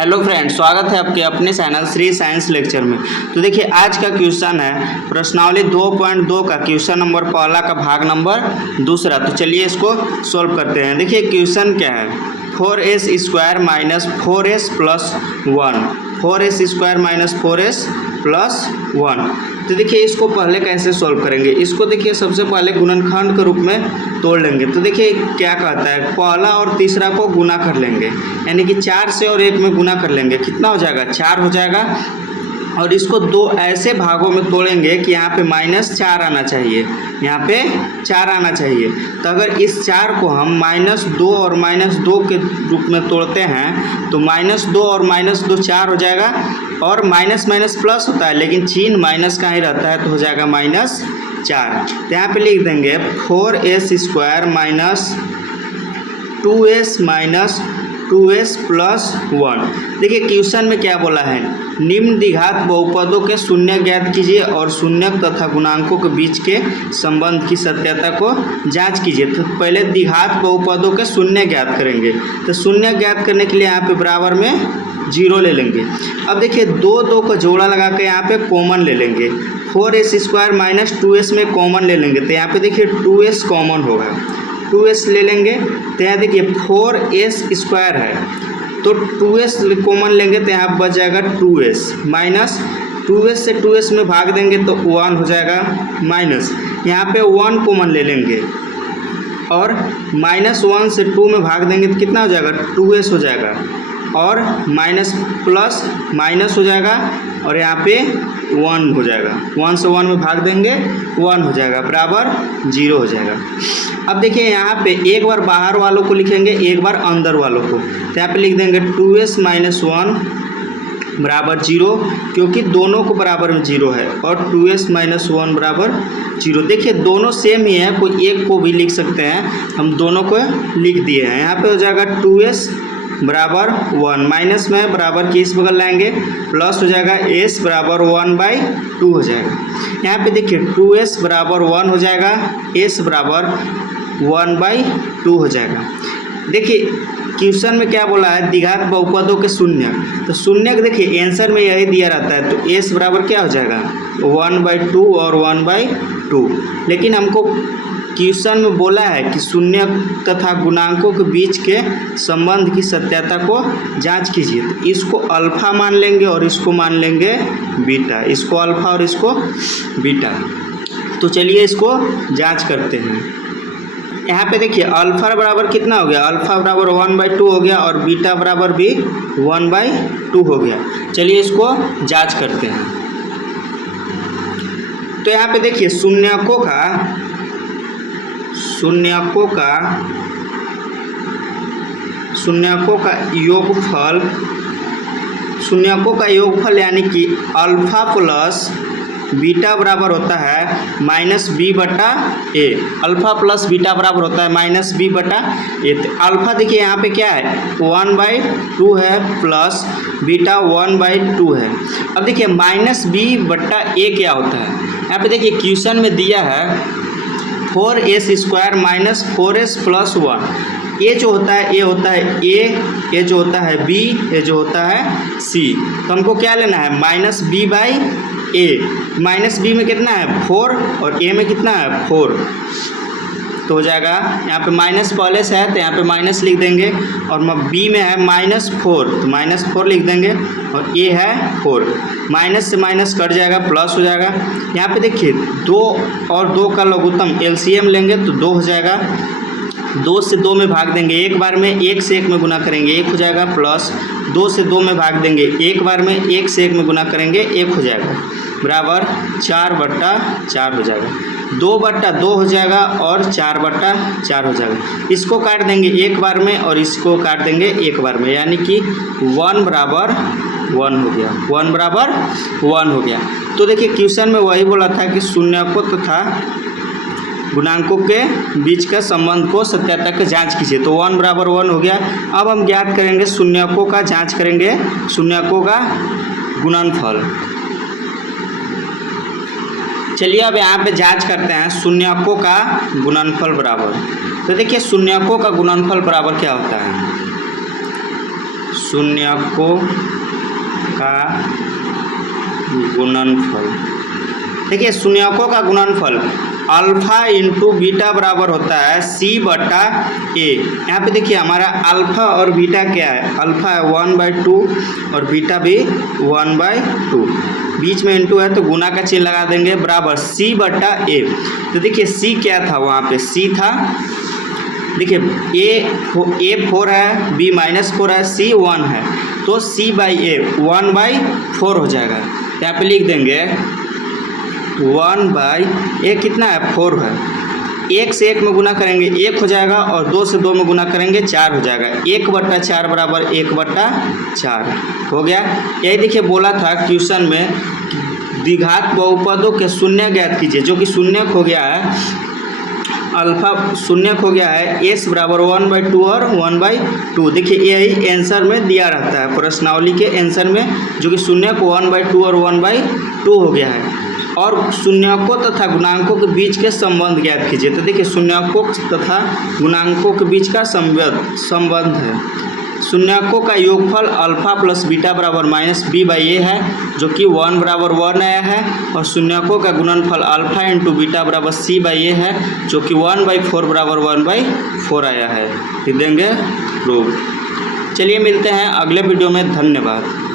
Hello friends, स्वागत है आपके अपने चैनल श्री साइंस लेक्चर में। तो देखिए आज का क्वेश्चन है प्रश्नावली 2.2 का क्वेश्चन नंबर पहला का भाग नंबर दूसरा। तो चलिए इसको सॉल्व करते हैं। देखिए क्वेश्चन क्या है, 4s² minus 4s plus 1, 4s² minus 4s plus 1। तो देखिए इसको पहले कैसे सॉल्व करेंगे। इसको देखिए सबसे पहले गुणनखंड के रूप में तोड़ लेंगे। तो देखिए क्या कहता है, पहला और तीसरा को गुना कर लेंगे, यानी कि 4 से और 1 में गुना कर लेंगे। कितना हो जाएगा, 4 हो जाएगा। और इसको दो ऐसे भागों में तोड़ेंगे कि यहाँ पे -4 आना चाहिए, यहाँ पे 4 आना चाहिए। तो अगर इस 4 को हम -2 और -2 के रूप में तोड़ते हैं तो -2 और -2 4 हो जाएगा। और माइनस माइनस प्लस होता है, लेकिन चिन्ह माइनस का ही रहता है, तो हो जाएगा -4। तो यहाँ पे लिख देंगे 4s² माइनस 2s प्लस 1। देखिए क्वेश्चन में क्या बोला है, निम्न द्विघात बहुपदों के शून्य ज्ञात कीजिए और शून्य तथा गुणांकों के बीच के संबंध की सत्यता को जांच कीजिए। तो पहले द्विघात बहुपदों के शून्य ज्ञात करेंगे। तो शून्य ज्ञात करने के लिए यहाँ पे बराबर में 0 ले लेंगे। अब देखिए 2 को जोड़ा लगा के यहाँ पे कॉमन ले लेंगे। 4s² माइनस 2s में कॉमन ले लेंगे। तो यहाँ पे देखिए 2s कॉमन होगा, 2s ले लेंगे। तो यहाँ देखिए 4s² है, तो 2s कॉमन लेंगे तो यहाँ बच जाएगा 2s माइनस 2s से 2s में भाग देंगे तो 1 हो जाएगा, माइनस यहाँ पे 1 कॉमन ले लेंगे और -1 से 2 में भाग देंगे तो कितना हो जाएगा, 2s हो जाएगा। और माइनस प्लस माइनस हो जाएगा और यहाँ पे 1 हो जाएगा, 1 से 1 में भाग देंगे 1 हो जाएगा, बराबर 0 हो जाएगा। अब देखिए यहाँ पे एक बार बाहर वालों को लिखेंगे, एक बार अंदर वालों को। तो यहाँ पे लिख देंगे 2s माइनस 1 बराबर 0, क्योंकि दोनों को बराबर में 0 है, और 2s माइनस 1 बराबर 0। देखिए दोनों सेम ही है, कोई एक को भी लिख सकते हैं, हम दोनों को लिख दिए हैं। यहाँ पे हो जाएगा 2s बराबर 1, माइनस में बराबर की इस बगल लाएंगे, प्लस हो जाएगा s बराबर 1/2 हो जाएगा। यहाँ पे देखिए 2s बराबर 1 हो जाएगा, s बराबर 1/2 हो जाएगा। देखिए क्वेश्चन में क्या बोला है, द्विघात बहुपदों के शून्य। तो शून्य के देखिए आंसर में यही दिया रहता है, तो s बराबर क्या हो जाएगा 1/2 और 1/2। लेकिन हमको क्वेश्चन में बोला है कि शून्य तथा गुणांकों के बीच के संबंध की सत्यता को जांच कीजिए। तो इसको अल्फा मान लेंगे और इसको मान लेंगे बीटा, इसको अल्फा और इसको बीटा। तो चलिए इसको जांच करते हैं। यहाँ पे देखिए अल्फा बराबर कितना हो गया, अल्फा बराबर 1/2 हो गया और बीटा बराबर भी 1/2 हो गया। चलिए इसको जांच करते हैं। तो यहाँ पे देखिए शून्यकों का योगफल यानी कि अल्फा प्लस बीटा बराबर होता है -b/a। अल्फा प्लस बीटा बराबर होता है -b/a। तो अल्फा देखिए यहाँ पे क्या है 1/2 है, प्लस बीटा 1/2 है। अब देखिए -b/a क्या होता है, यहाँ पे देखिए क्वेश्चन में दिया है 4s² माइनस 4s प्लस 1। ये जो होता है ये होता है a, ये जो होता है b, ये जो होता है c। तो हमको क्या लेना है -b/a। -b में कितना है 4 और a में कितना है 4। तो हो जाएगा यहाँ पे माइनस पहले से है तो यहाँ पे माइनस लिख देंगे, और b में है -4 तो -4 लिख देंगे, और a है 4। माइनस से माइनस कट जाएगा, प्लस हो जाएगा। यहाँ पे देखिए 2 और 2 का लघुत्तम एलसीएम लेंगे तो 2 हो जाएगा। 2 से 2 में भाग देंगे एक बार में, 1 से 1 में गुना करेंगे 1 हो जाएगा, प्लस 2 से 2 में भाग देंगे एक बार में, 1 से 1 में गुना करेंगे 1 हो जाएगा, बराबर 4/4 हो जाएगा। 2/2 हो जाएगा और 4/4 हो जाएगा। इसको काट देंगे एक बार में और इसको काट देंगे एक बार में, यानी कि 1 बराबर 1 हो गया, 1 बराबर 1 हो गया। तो देखिए क्वेश्चन में वही बोला था कि शून्यकों तथा गुणांकों के बीच का संबंध को सत्यता की जांच कीजिए। तो 1 बराबर 1 हो गया। अब हम ज्ञात करेंगे शून्यकों का, जांच करेंगे शून्यकों का गुणनफल। चलिए अब यहाँ पे जांच करते हैं शून्यकों का गुणनफल बराबर। तो देखिए शून्यकों का गुणनफल बराबर क्या होता है, शून्यकों का गुणनफल। देखिए शून्यकों का गुणनफल अल्फा इंटू बीटा बराबर होता है सी बटा ए। यहाँ पे देखिए हमारा अल्फा और बीटा क्या है, अल्फा है 1/2 और बीटा भी 1/2, बीच में इंटू है तो गुना का चिन्ह लगा देंगे, बराबर सी बटा ए। तो देखिए सी क्या था, वहाँ पे सी था, देखिए ए 4 है, बी -4 है, सी 1 है, तो सी बाई ए 1/4 हो जाएगा। यहाँ पे लिख देंगे 1/ए कितना है 4 है, 1 से 1 में गुना करेंगे 1 हो जाएगा और 2 से 2 में गुना करेंगे 4 हो जाएगा, 1/4 बराबर 1/4 हो गया। यही देखिए बोला था क्वेश्चन में द्विघात बहुपदों के शून्य ज्ञात कीजिए, जो कि शून्यक हो गया है, अल्फा शून्यक हो गया है, एस बराबर 1/2 और 1/2। देखिए यही आंसर में दिया रहता है प्रश्नावली के आंसर में, जो कि शून्यक 1/2 और 1/2 हो गया है। और शून्यकों तथा गुणांकों के बीच के संबंध ज्ञात कीजिए। तो देखिए शून्यकों तथा गुणांकों के बीच का संबंध है, शून्यकों का योगफल अल्फा प्लस बीटा बराबर -b/a है, जो कि 1 बराबर 1 आया है, और शून्यकों का गुणनफल अल्फा इंटू बीटा बराबर c/a है, जो कि 1/4 बराबर 1/4 आया है। लिख देंगे प्रूफ। चलिए मिलते हैं अगले वीडियो में, धन्यवाद।